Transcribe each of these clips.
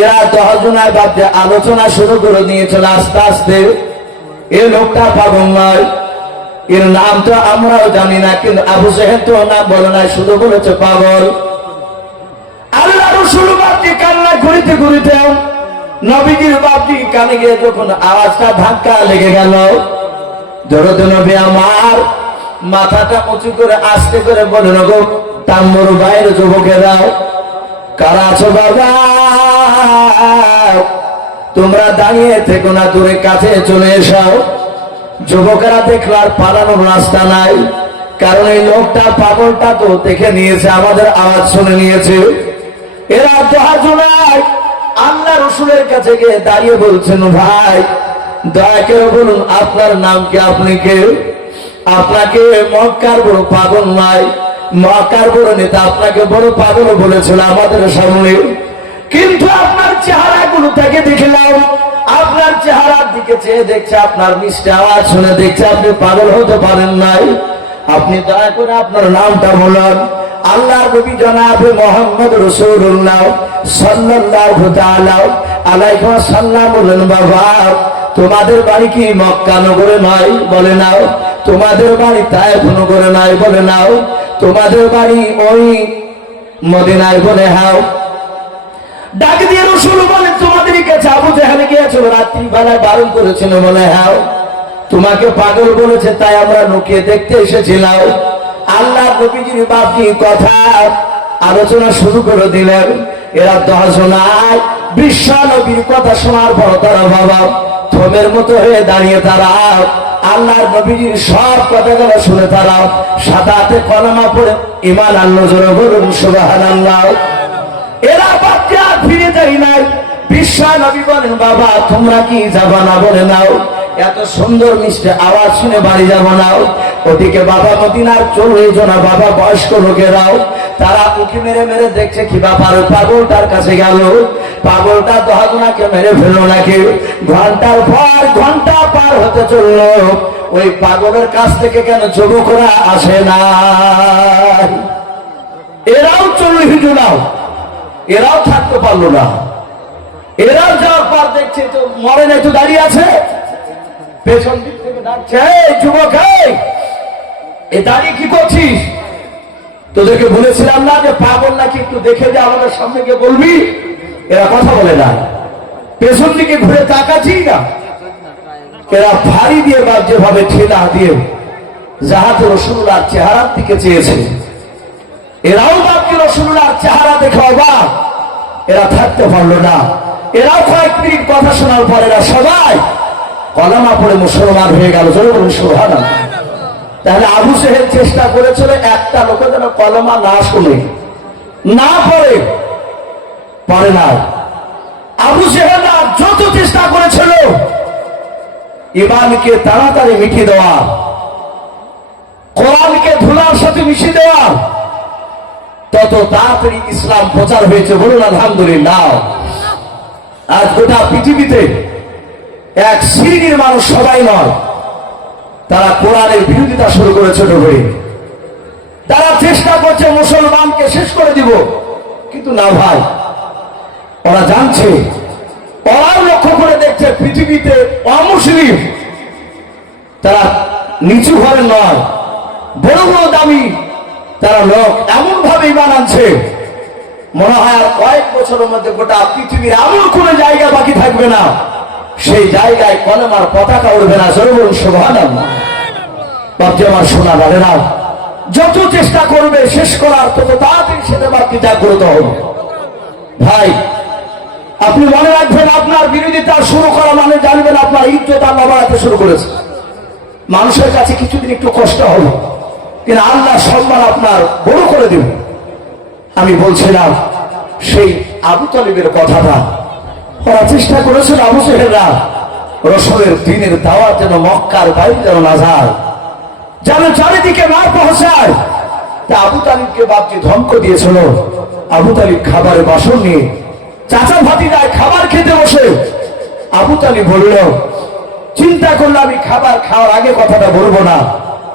এরা 10 জনায় বাপে আলোচনা শুরু করে দিয়েছিল। আস্তে আস্তে এ লোকটা পাগল নয়, এর নাম তো আমরাও জানি না, কিন্তু আবু জেহেল তো নাম বলে নাই, শুধু বলেছে পাগল। আল্লাহ রাসূল বাপটি কান্না করিতে করিতে নবীজির বাপটি কানে গিয়ে যখন আওয়াজটা ধাক্কা লেগে গেল, দরদ নবী আমার মাথাটা উঁচু করে আস্তে করে বলেন, গো তাম্বুর বাইরে যুবকেরাও কারা আছো বাবা, তোমরা দাঁড়িয়ে থেকো না, দূরে কাছে চলে এসাও। যুবকেরা দেখলো আর পালানোর রাস্তা নাই, কারণ এই লোকটা পাগলটা তো দেখে নিয়েছে, আমাদের আওয়াজ শুনে নিয়েছে। এরা 10 জনায় আল্লাহ রসুলের কাছে গিয়ে দাঁড়িয়ে বলছেন, ভাই দয়া করে বলুন আপনার নাম কি, আপনি কে? আপনাকে মক্কার বড় পাগল নাই, মক্কার বড় নেতা আপনাকে বড় পাগল বলেছিল আমাদের সামনে, কিন্তু আপনার চেহারা গুলো থেকে দেখলাম, আপনার চেহারার দিকে চেয়ে দেখছে, আপনার মিষ্টি আওয়াজ শুনে দেখছে আপনি পাগল হতে পারেন নাই। আপনি দয়া করে আপনার নামটা বলুন। আল্লাহর নবী জনাবে মুহাম্মদ রাসূলুল্লাহ সাল্লাল্লাহু তাআলা আলাইহি ওয়াসাল্লাম বলেন, বাবা তোমাদের বাড়ি কি মক্কা নগরে নয়? বলে নাও। তোমাদের বাড়ি তায়েফ নগরে নয়? বলে নাও। তোমাদের বাড়ি ওই মদিনায়? বলে হাও। ডাক দিয়ে রাসূল বলে, তোমাদের কাছে আবু জেহেল গিয়েছিল রাত্রি বেলায় বারণ করেছিল? বলে হাও। তোমাকে পাগল বলেছে তাই আমরা লুকিয়ে দেখতে এসেছিলাম। আল্লাহ নবীজির বাপটি কথা আলোচনা শুরু করে দিলেন। এরা 10 জনায় বিশ্ব নবীর কথা শোনার পর তারা বাবা থমের মতো হয়ে দাঁড়িয়ে, তারা আল্লাহর নবীজির সব কথাগুলো শুনে তারা সাথে হাতে কলমা পড়ে ঈমান আনলো। জোরে বলুন সুবহানাল্লাহ। এরা বাপটি আর ফিরে যায় নাই। বিশ্ব নবী বলেন, বাবা তোমরা কি যাবা না? বলে নাও। এত সুন্দর মিষ্টি আওয়াজ শুনে বাড়ি যাব না। ওদিকে বাবা মদিনার 40 জনা বাবা বয়স্ক লোকেরাও তারা উঁকি মেরে মেরে দেখছে কি ব্যাপার, পাগলটার কাছে গেল। পাগলটা 10 জনাকে মেরে ফেললো নাকি? ঘন্টার পর ঘন্টা পার হতে চললো, ওই পাগলের কাছ থেকে কেন যুবকরা আসে না? এরাও 40 জনাও, এরাও থাকতে পারলো না। এরাও যাওয়ার পর দেখছে তো মরে নাই, তো দাঁড়িয়ে আছে। পেছন দিক থেকে ডাকছে, এই যুবক এ দাঁড়িয়ে কি করছিস? তোদেরকে বলেছিলাম না যে পাগল নাকি, একটু দেখে যে আমাদের সামনে গিয়ে বলবি? এরা কথা বলে না, পেছন দিকে ঘুরে তাকাচ্ছি না। এরা ফাড়ি দিয়ে বা যেভাবে ঠেলা দিয়ে যাহাতে রাসূলুল্লাহর চেহারার দিকে চেয়েছে, এরাও বাপকে রাসূলুল্লাহর চেহারা দেখে অবাক। এরা থাকতে পারলো না। এরাও কয়েক মিনিট কথা শোনার পর এরা সবাই কলেমা পড়ে মুসলমান হয়ে গেল। সুবহানাল্লাহ। তাহলে আবু জেহেল চেষ্টা করেছিল একটা লোকে যেন কলেমা না শুনে না পড়ে, পারে না। আবু জেহেল যত চেষ্টা করেছিল ঈমানকে তাড়াতাড়ি মিটিয়ে দেওয়া, কোরআনকে ধুলার সাথে মিশিয়ে দেওয়া, তত তাড়াতাড়ি ইসলাম প্রচার হয়েছে। বলুন আলহামদুলিল্লাহ। আজ গোটা পৃথিবীতে এক শ্রেণীর মানুষ, সবাই নয়, তারা কোরআনের বিরোধিতা শুরু করে ছোট করে। তারা চেষ্টা করছে মুসলমানকে শেষ করে দিব, কিন্তু না ভাই, ওরা জানছে, ওরাও লক্ষ্য করে দেখছে পৃথিবীতে অমুসলিম তারা নিচু ঘরের নয়, বড় বড় দামি তারা লোক এমন ভাবে ঈমান আনছে, মনে হয় আর কয়েক বছরের মধ্যে গোটা পৃথিবীর এমন কোন জায়গা বাকি থাকবে না সেই জায়গায় কলেমার পতাকা উড়বে না। জোরে বলুন সুবহানাল্লাহ। বাপজি আমার সোনা বাড়েরা, যত চেষ্টা করবে শেষ করার, তত তাড়াতাড়ি সেটা বাপটি জাগ্রত হবে। ভাই আপনি মনে রাখবেন, আপনার বিরোধিতা শুরু করা মানে জানবেন আপনার ইজ্জত আল্লাহ বাড়াতে শুরু করেছে। মানুষের কাছে কিছুদিন একটু কষ্ট হবে, কিন্তু আল্লাহ সম্মান আপনার বড় করে দেবে। আমি বলছিলাম সেই আবু তালিবের কথাটা, ওরা চেষ্টা করেছিল আবু জেহেলরা রাসূলের দ্বীনের দাওয়াত যেন মক্কার বাইরে যেন না যায়, যেন চারিদিকে না পৌঁছায়। তা আবু তালিবকে বাপজি ধমক দিয়েছিল। আবু তালিব খাবারের বাসন নিয়ে চাচা ভাতিজায় খাবার খেতে বসে আবু তালিব বলল, চিন্তা করলে আমি খাবার খাওয়ার আগে কথাটা বলবো না,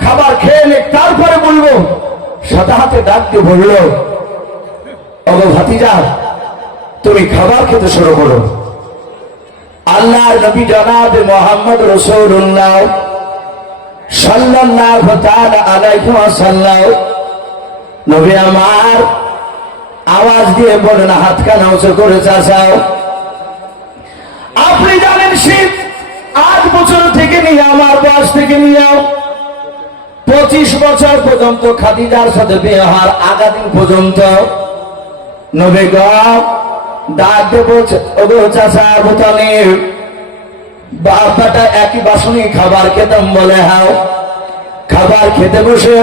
খাবার খেয়ে নে তারপরে বলবো। সাথে হাতে ডাক দিয়ে বলল, ওগো ভাতিজা, তুমি খাবার খেতে শুরু করো। আল্লাহর নবী জনাব মুহাম্মদ রাসূলুল্লাহ সাল্লাল্লাহু তাআলা আলাইহি ওয়াসাল্লাম নবী আমার আওয়াজ দিয়ে বলেন, হাত কানা উঁচু করে চাচাও, আপনি জানেন শীত 8 বছর থেকে নিয়ে আমার বয়স থেকে নিয়ে 25 বছর পর্যন্ত খাদিজার সাথে বিয়ে হওয়ার আগাদিন পর্যন্ত নবী গো ডাক দিয়ে বলছে, ওগো চাচা আবু তালিব, বাবাটা একই বাসনে খাবার খেতাম বলে হাও। খাবার খেতে বসে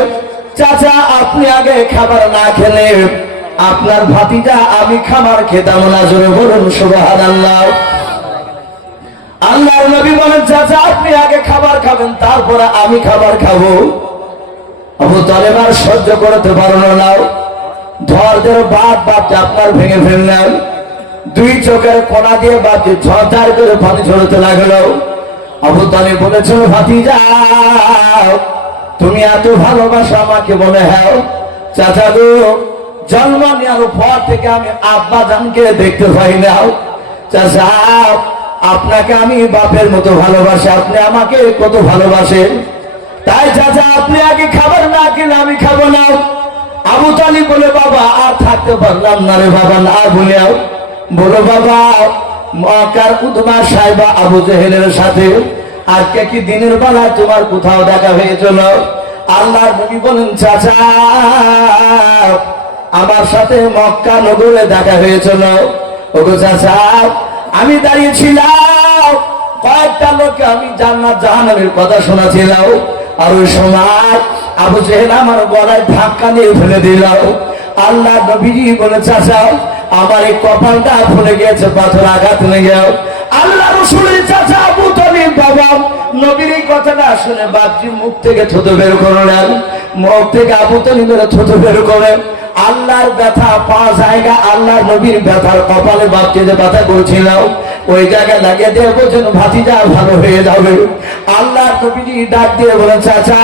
চাচা আপনি আগে খাবার না খেলে আপনার ভাতিজা আমি খাবার খেতাম না। জোরে বলুন সুবহানাল্লাহ। আল্লাহর নবী বলেন, চাচা আপনি আগে খাবার খাবেন তারপরে আমি খাবার খাবো। আবু তালেব আর সহ্য করতে পারলো না, ধৈর্যের বাদ আপনার ভেঙে ফেললেন। 2 চোখের কোনা দিয়ে বাপকে ঝরঝর করে পানি ঝরতে লাগলো। আবু তালেব বলেছিল, ভাতিজা তুমি এত ভালোবাসো আমাকে? বলে হ্যাঁ। চাচা গো জন্ম নেওয়ার পর থেকে আমি আব্বা জানকে দেখতে পাই না। চাচা আপনাকে আমি বাপের মতো ভালোবাসি, আপনি আমাকে কত ভালোবাসেন। তাই চাচা আপনি আগে খাবার না খেলে আমি খাবো না। আবু তালিব বলে, বাবা আর থাকতে পারলাম না রে বাবা, না বলিয়াও। বলো বাবা মক্কার উদমা সাহেবা আবু জেহেলের সাথে আজকে কি দিনের বেলা তোমার কোথাও দেখা হয়েছিল? আল্লাহর নবী বলেন, চাচা আমার সাথে মক্কা নগরে দেখা হয়েছিল। ওগো চাচা আমি দাঁড়িয়েছিলাম, কয়েকটা লোককে আমি জান্নাত জাহান্নামের কথা শোনাছিলাম, আর ওই সময় আবু জেহেল আমার গলায় ধাক্কা দিয়ে ফেলে দিল। আল্লাহ নবীজি বলে, চাচা আমার এই কপালটা ফুলে গিয়েছে, পাথর আঘাত লেগে। আল্লাহ রাসূলের চাচা আবু তালিব বাবা নবীর এই কথাটা শুনে বাপজি মুখ থেকে থুতু বের করলেন। মুখ থেকে আবু তালিবের থুতু বের করে আল্লাহর ব্যথা পাওয়া জায়গা, আল্লাহর নবীর ব্যথার কপালে বাপকে যে ব্যথা করছিল ওই জায়গায় লাগিয়ে দিয়ে বলছেন, ভাতিজা ভালো হয়ে যাবে। আল্লাহর নবীজি ডাক দিয়ে বলেন, চাচা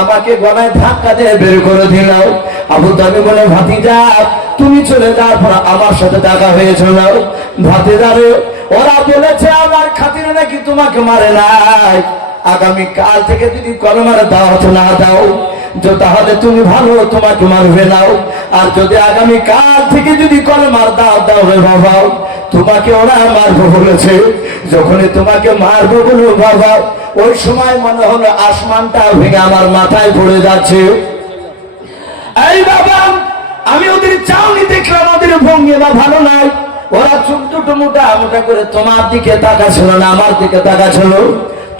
আমাকে গলায় ধাক্কা দিয়ে বের করে দিল। আবু তালিব বলে, ভাতিজা তুমি চলে যাওয়ার পর আমার সাথে দেখা হয়েছিল। ভাতিজা রে ওরা বলেছে আমার খাতিরে নাকি তোমাকে মারে নাই, আগামী কাল থেকে যদি কলমার দাওয়াত না দাও তাহলে তুমি ভালো, তোমাকে মারবে নাও। আর যদি আগামী কাল থেকে যদি কলমার দাওয়াত দাও রে বাবা তোমাকে ওরা মারবো বলেছে। যখনই তোমাকে মারবো বলো বাবা ওই সময় মনে হলো আসমানটা ভেঙে আমার মাথায় পড়ে যাচ্ছে। এই বাবা আমি ওদের চাউনি দেখলাম, ওদের ভঙ্গিমা ভালো নাই। ওরা চুপ দুটো মোটা মোটা করে তোমার দিকে তাকাছিল না আমার দিকে তাকাছিল।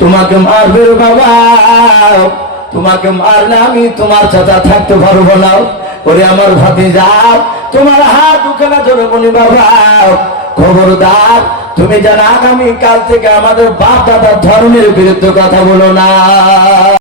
তোমাকে মারবে বাবা, তোমাকে মারলে আমি তোমার চাচা থাকতে পারবো না। ওরে আমার ভাতিজা তোমার হাত দুখানা ধরে বলি বাবা খবরদার তুমি যেন আগামী কাল থেকে আমাদের বাপ দাদার ধর্মের বিরুদ্ধে কথা বলো না।